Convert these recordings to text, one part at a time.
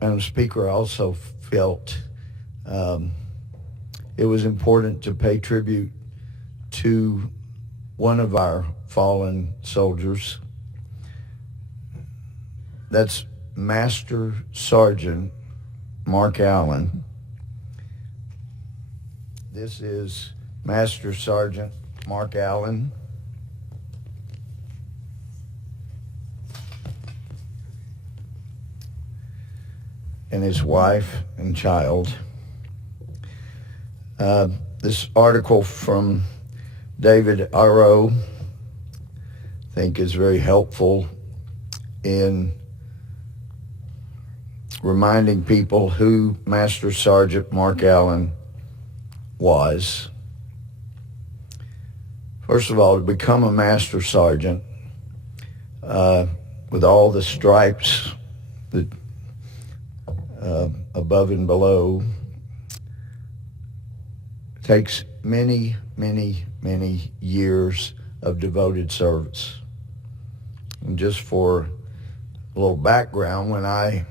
Madam Speaker, I also felt it was important to pay tribute to one of our fallen soldiers. That's Master Sgt. Mark Allen. This is Master Sgt. Mark Allen. And his wife and child. This article from David Arrow, I think, is very helpful in reminding people who Master Sgt. Mark Allen was. First of all, to become a Master Sergeant with all the stripes that above and below takes many, many, many years of devoted service. And just for a little background, when I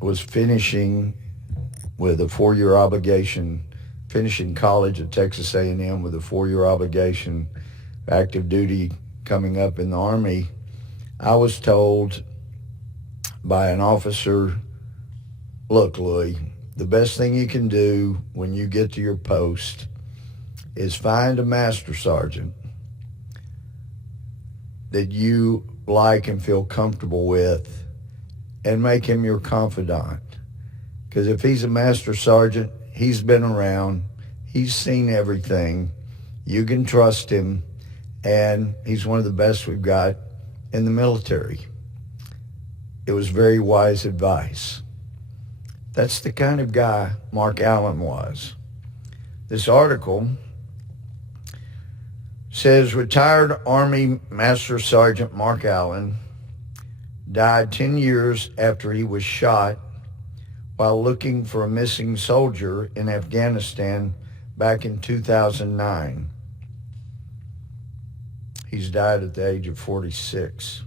was finishing with a four-year obligation, finishing college at Texas A&M with a four-year obligation, active duty coming up in the Army, I was told by an officer, look, Louie, the best thing you can do when you get to your post is find a Master Sergeant that you like and feel comfortable with and make him your confidant. Because if he's a Master Sergeant, he's been around, he's seen everything, you can trust him, and he's one of the best we've got in the military. It was very wise advice. That's the kind of guy Mark Allen was. This article says retired Army Master Sergeant Mark Allen died 10 years after he was shot while looking for a missing soldier in Afghanistan back in 2009. He's died at the age of 46.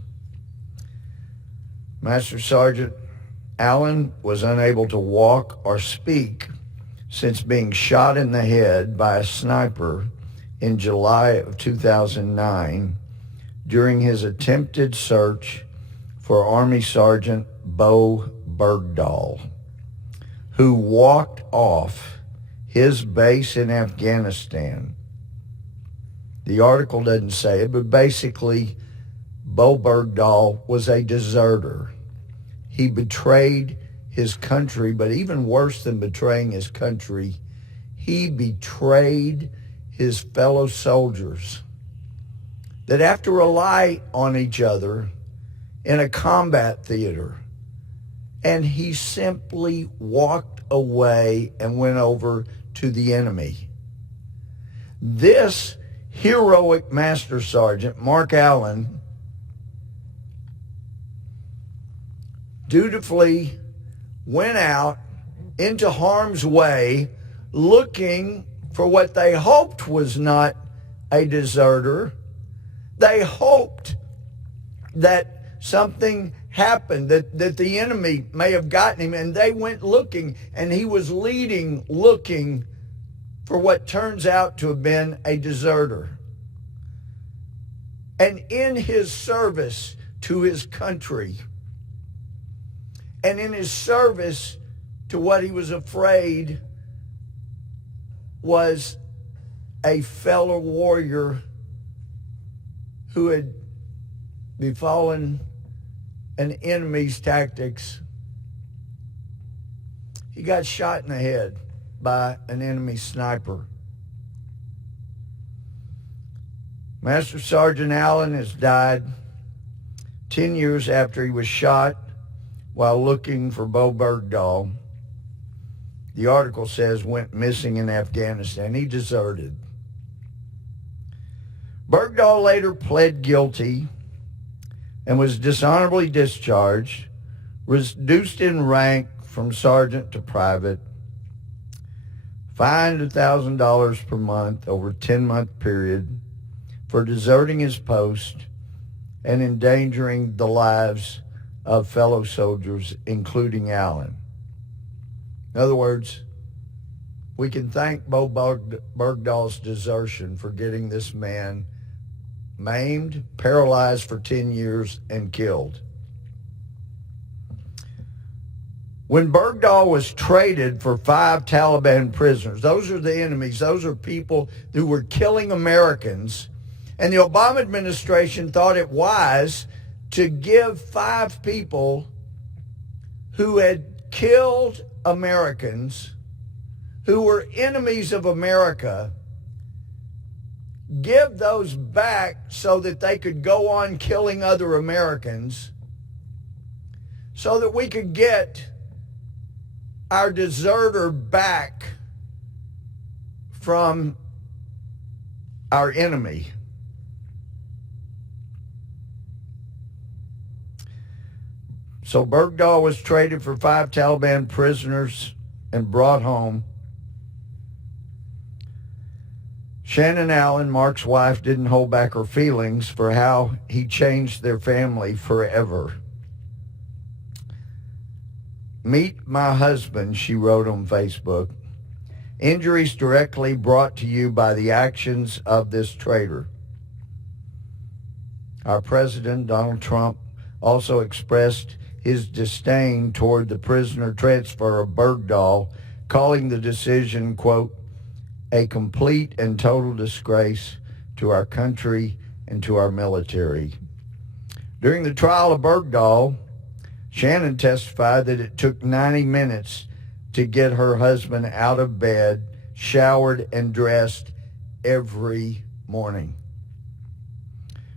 Master Sergeant Allen was unable to walk or speak since being shot in the head by a sniper in July of 2009 during his attempted search for Army Sergeant Bo Bergdahl, who walked off his base in Afghanistan. The article doesn't say it, but basically, Bo Bergdahl was a deserter. He betrayed his country, but even worse than betraying his country, he betrayed his fellow soldiers that have to rely on each other in a combat theater. And he simply walked away and went over to the enemy. This heroic Master Sergeant, Mark Allen, dutifully went out into harm's way looking for what they hoped was not a deserter. They hoped that something happened, that the enemy may have gotten him, and they went looking, and he was leading, looking for what turns out to have been a deserter. And in his service to his country, and in his service to what he was afraid was a fellow warrior who had befallen an enemy's tactics. He got shot in the head by an enemy sniper. Master Sergeant Allen has died 10 years after he was shot while looking for Bo Bergdahl. The article says went missing in Afghanistan. He deserted. Bergdahl later pled guilty and was dishonorably discharged, reduced in rank from sergeant to private, fined $1,000 per month over a 10-month period for deserting his post and endangering the lives of fellow soldiers, including Allen. In other words, we can thank Bo Bergdahl's desertion for getting this man maimed, paralyzed for 10 years, and killed. When Bergdahl was traded for 5 Taliban prisoners, those are the enemies, those are people who were killing Americans, and the Obama administration thought it wise to give 5 people who had killed Americans, who were enemies of America, give those back so that they could go on killing other Americans, so that we could get our deserter back from our enemy. So Bergdahl was traded for 5 Taliban prisoners and brought home. Shannon Allen, Mark's wife, didn't hold back her feelings for how he changed their family forever. "Meet my husband," she wrote on Facebook. "Injuries directly brought to you by the actions of this traitor." Our president, Donald Trump, also expressed his disdain toward the prisoner transfer of Bergdahl, calling the decision, quote, "a complete and total disgrace to our country and to our military." During the trial of Bergdahl, Shannon testified that it took 90 minutes to get her husband out of bed, showered, and dressed every morning.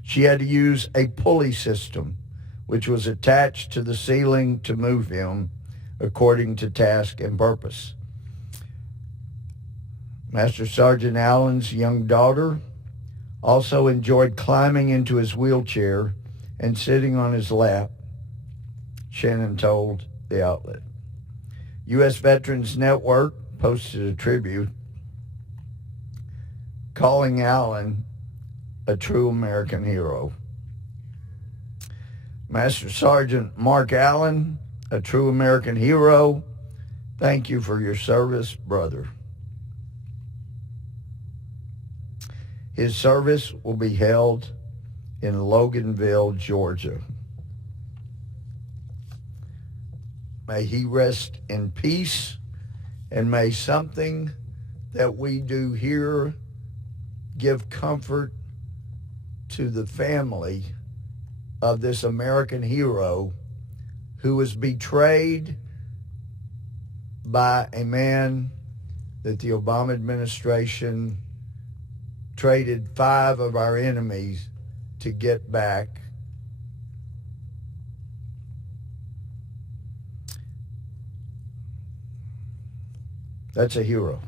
She had to use a pulley system, which was attached to the ceiling to move him according to task and purpose. Master Sgt. Allen's young daughter also enjoyed climbing into his wheelchair and sitting on his lap, Shannon told the outlet. U.S. Veterans Network posted a tribute calling Allen a true American hero. Master Sergeant Mark Allen, a true American hero, thank you for your service, brother. His service will be held in Loganville, Georgia. May he rest in peace, and may something that we do here give comfort to the family of this American hero who was betrayed by a man that the Obama administration traded 5 of our enemies to get back. That's a hero.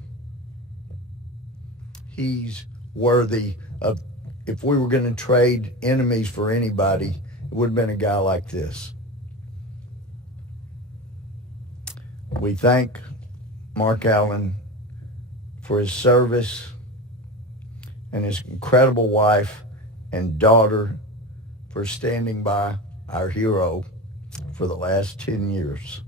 He's worthy of, if we were going to trade enemies for anybody, it would have been a guy like this. We thank Mark Allen for his service and his incredible wife and daughter for standing by our hero for the last 10 years.